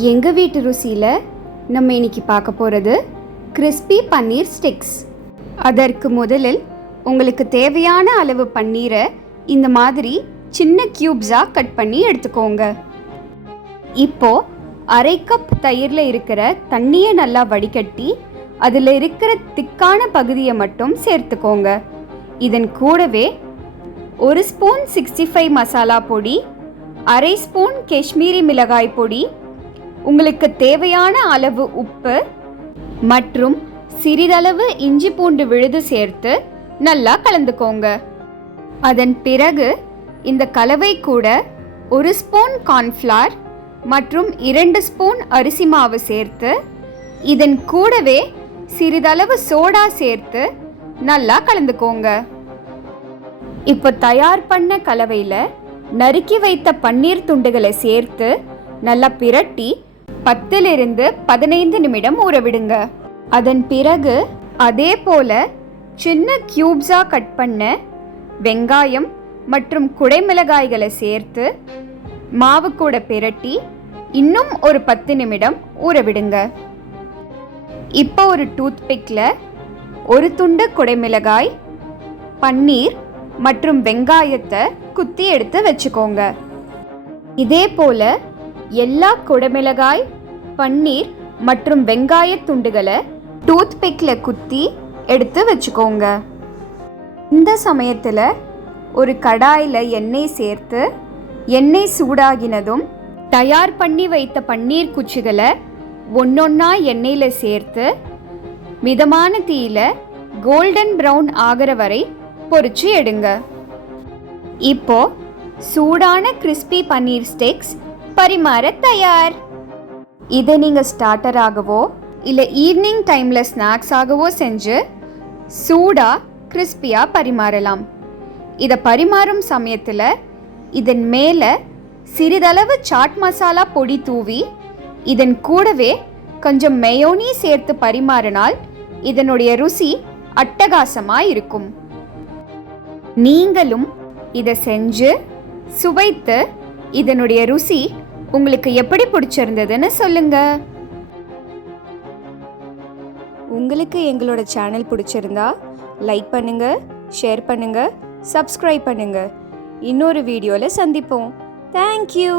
எங்கள் வீட்டு ருசியில் நம்ம இன்னைக்கு பார்க்க போகிறது கிறிஸ்பி பன்னீர் ஸ்டிக்ஸ். அதற்கு முதலில் உங்களுக்கு தேவையான அளவு பன்னீரை இந்த மாதிரி சின்ன க்யூப்ஸாக கட் பண்ணி எடுத்துக்கோங்க. இப்போது அரை கப் தயிரில் இருக்கிற தண்ணியை நல்லா வடிகட்டி அதில் இருக்கிற திக்கான பகுதியை மட்டும் சேர்த்துக்கோங்க. இதன் கூடவே 1 ஸ்பூன் 65 மசாலா பொடி, அரை ஸ்பூன் காஷ்மீரி மிளகாய் பொடி, உங்களுக்கு தேவையான அளவு உப்பு மற்றும் சிறிதளவு இஞ்சி பூண்டு விழுது சேர்த்து நல்லா கலந்துக்கோங்க. அதன் பிறகு இந்த கலவை கூட 1 ஸ்பூன் கார்ன்ஃப்ளவர் மற்றும் 2 ஸ்பூன் அரிசி மாவு சேர்த்து இதன் கூடவே சிறிதளவு சோடா சேர்த்து நல்லா கலந்துக்கோங்க. இப்போ தயார் பண்ண கலவையில் நறுக்கி வைத்த பன்னீர் துண்டுகளை சேர்த்து நல்லா பிரட்டி 10 to 15 நிமிடம் ஊறவிடுங்க. அதன் பிறகு அதே போல சின்ன க்யூப்ஸாக கட் பண்ண வெங்காயம் மற்றும் குடைமிளகாய்களை சேர்த்து மாவு கூட பிரட்டி இன்னும் ஒரு 10 நிமிடம் ஊறவிடுங்க. இப்போ ஒரு டூத்பிக்கில் ஒரு துண்டு குடைமிளகாய், பன்னீர் மற்றும் வெங்காயத்தை குத்தி எடுத்து வச்சுக்கோங்க. இதே போல் எல்லா குடைமிளகாய், பன்னீர் மற்றும் வெங்காய துண்டுகளை டூத்பிக்கில் குத்தி எடுத்து வச்சுக்கோங்க. இந்த சமயத்தில் ஒரு கடாயில் எண்ணெய் சேர்த்து எண்ணெய் சூடாகினதும் தயார் பண்ணி வைத்த பன்னீர் குச்சிகளை ஒன்றொன்னா எண்ணெயில் சேர்த்து மிதமான தீயில் கோல்டன் ப்ரௌன் ஆகிற வரை பொரிச்சு எடுங்க. இப்போ சூடான கிறிஸ்பி பன்னீர் ஸ்டிக்ஸ் பரிமாற தயார். இதை நீங்கள் ஸ்டார்டராகவோ இல்லை ஈவினிங் டைமில் ஸ்நாக்ஸாகவோ செஞ்சு சூடாக கிறிஸ்பியாக பரிமாறலாம். இதை பரிமாறும் சமயத்தில் இதன் மேலே சிறிதளவு சாட் மசாலா பொடி தூவி இதன் கூடவே கொஞ்சம் மெயோனி சேர்த்து பரிமாறினால் இதனுடைய ருசி அட்டகாசமாக இருக்கும். நீங்களும் இதை செஞ்சு சுவைத்து இதனுடைய ருசி உங்களுக்கு எப்படி பிடிச்சிருந்ததுன்னு சொல்லுங்க. உங்களுக்கு எங்களோட சேனல் பிடிச்சிருந்தா லைக் பண்ணுங்க, ஷேர் பண்ணுங்க, சப்ஸ்கிரைப் பண்ணுங்க. இன்னொரு வீடியோவில் சந்திப்போம். தேங்க்யூ.